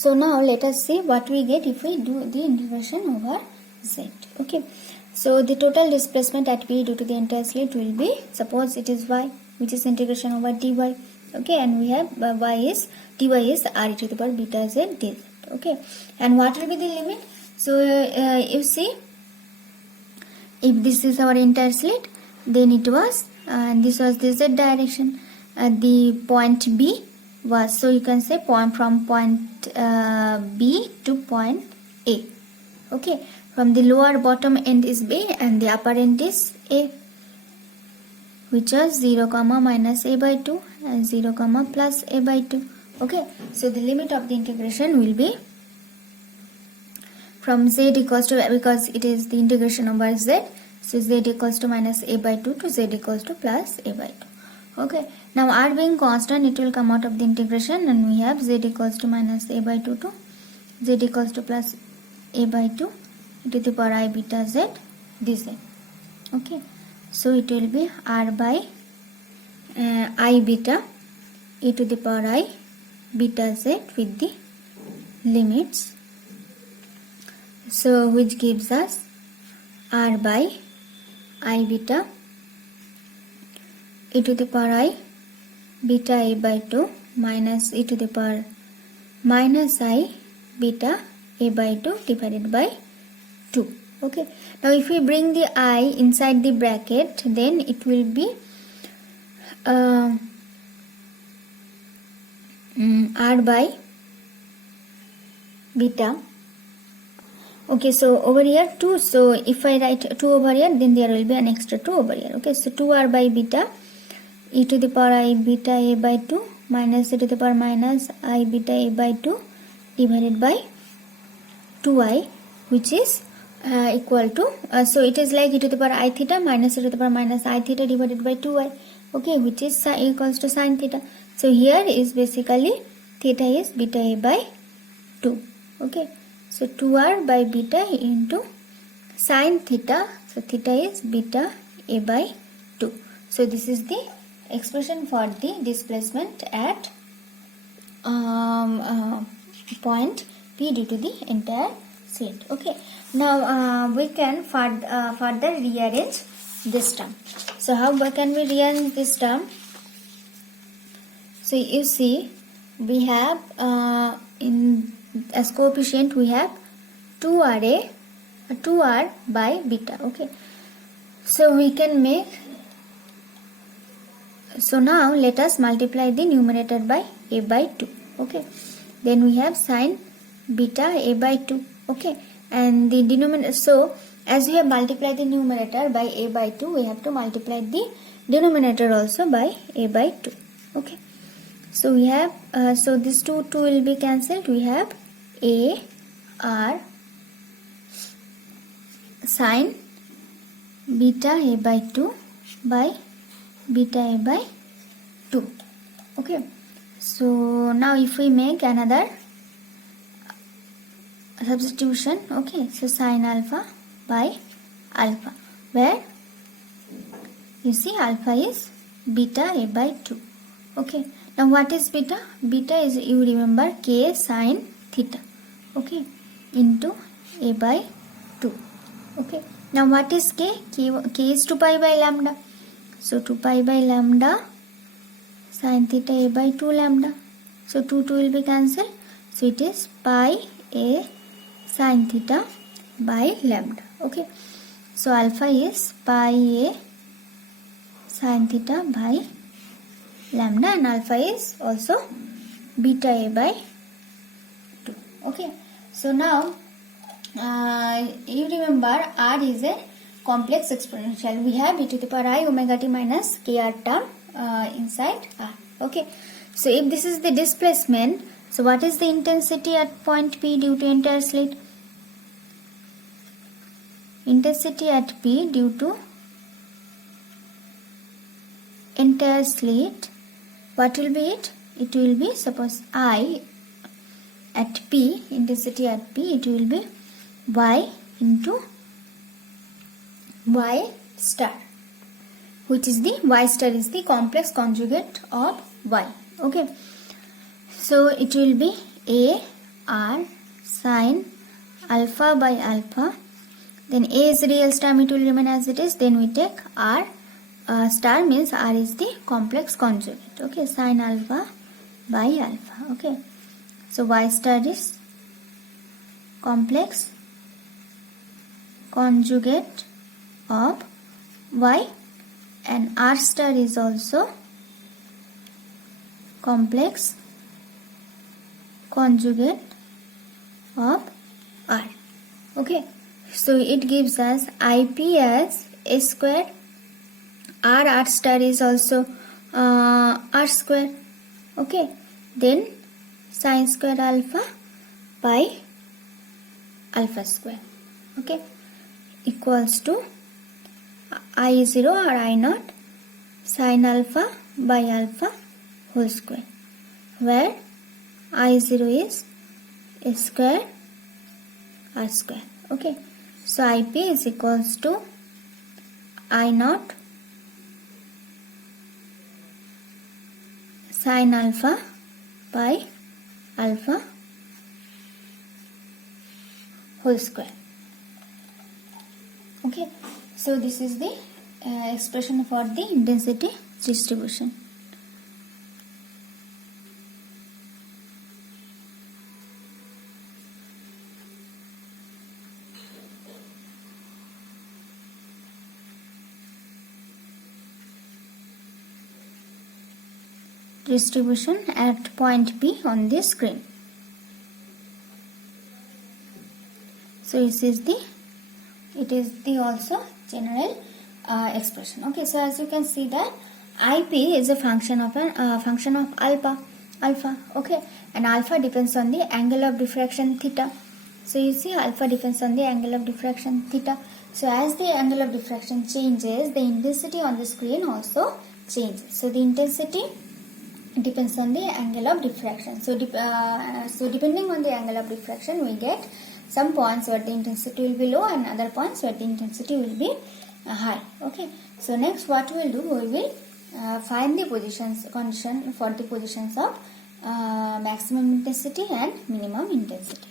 So now let us see what we get if we do the integration over z. Okay, so the total displacement at P due to the entire slit will be, suppose it is y, which is integration over dy. Okay, and we have y is dy is r e to the power beta z dz. Okay, and what will be the limit? So you see, if this is our entire slit, then it was and this was the z direction. The point B was, so you can say point from point B to point A. Okay, from the lower bottom end is B and the upper end is A, which was 0 comma minus a by 2 and 0 comma plus a by 2. Okay, so the limit of the integration will be from z equals to, because it is the integration over z, so z equals to minus a by 2 to z equals to plus a by 2. Okay, now r being constant, it will come out of the integration, and we have z equals to minus a by 2 to z equals to plus a by 2 to the power I beta z dz. Okay, so it will be r by I beta e to the power I beta z with the limits, so which gives us r by I beta e to the power I beta a by 2 minus e to the power minus I beta a by 2 divided by 2. Okay, now if we bring the I inside the bracket, then it will be r by beta. Okay, so over here 2, so if I write 2 over here, then there will be an extra 2 over here. Okay, so 2r by beta e to the power I beta a by 2 minus e to the power minus I beta a by 2 divided by 2i, which is equal to, so it is like e to the power I theta minus e to the power minus I theta divided by 2i. Okay, which is equals to sin theta. So here is basically theta is beta a by 2. Okay, so 2r by beta into sin theta, so theta is beta a by 2. So this is the expression for the displacement at point P due to the entire slit. Okay, now we can further rearrange this term. So how can we rearrange this term? So you see, we have in as coefficient we have 2r by beta. Okay, so we can make, so now let us multiply the numerator by a by 2. Okay, then we have sin beta a by 2. Okay, and the denominator, so as we have multiplied the numerator by a by 2, we have to multiply the denominator also by a by 2. Okay, so we have so this 2 will be cancelled. We have a r sin beta a by 2 by beta a by 2. Okay, so now if we make another substitution, okay, so sin alpha by alpha, where you see alpha is beta a by 2. Okay, now what is beta? Beta is, you remember, k sin theta. Okay, into a by 2. Okay, now what is k? K is 2 pi by lambda. So 2 pi by lambda sin theta a by 2 lambda. So 2 will be cancelled. So it is pi a sin theta by lambda. Okay, so alpha is pi a sin theta by lambda, and alpha is also beta a by 2. Okay, so now you remember r is a complex exponential. We have e to the power I omega t minus kr term inside r. Okay, so if this is the displacement, so what is the intensity at point P due to entire slit? Intensity at P due to entire slit, what will be it? It will be, suppose I at P, intensity at P, it will be y into y star, which is the y star is the complex conjugate of y. Okay, so it will be a R sine alpha by alpha. Then A is real term, it will remain as it is. Then we take R star, means R is the complex conjugate. Okay, sine alpha by alpha. Okay, so Y star is complex conjugate of Y, and R star is also complex conjugate of R. Okay, so it gives us IP as A square. R star is also R square. Okay, then sine square alpha by alpha square. Okay, equals to I0 or I0 sine alpha by alpha whole square, where I0 is A square R square. Okay, so IP is equals to I0 sine alpha by alpha whole square. Okay, so this is the expression for the intensity distribution. Distribution at point P on the screen. So it is the also general expression. Okay, so as you can see that IP is a function of alpha. Okay, and alpha depends on the angle of diffraction theta. So you see, alpha depends on the angle of diffraction theta. So as the angle of diffraction changes, the intensity on the screen also changes. So the intensity depends on the angle of diffraction. So depending on the angle of diffraction, we get some points where the intensity will be low and other points where the intensity will be high. Okay, so next what we will do, we will find the condition for the positions of maximum intensity and minimum intensity.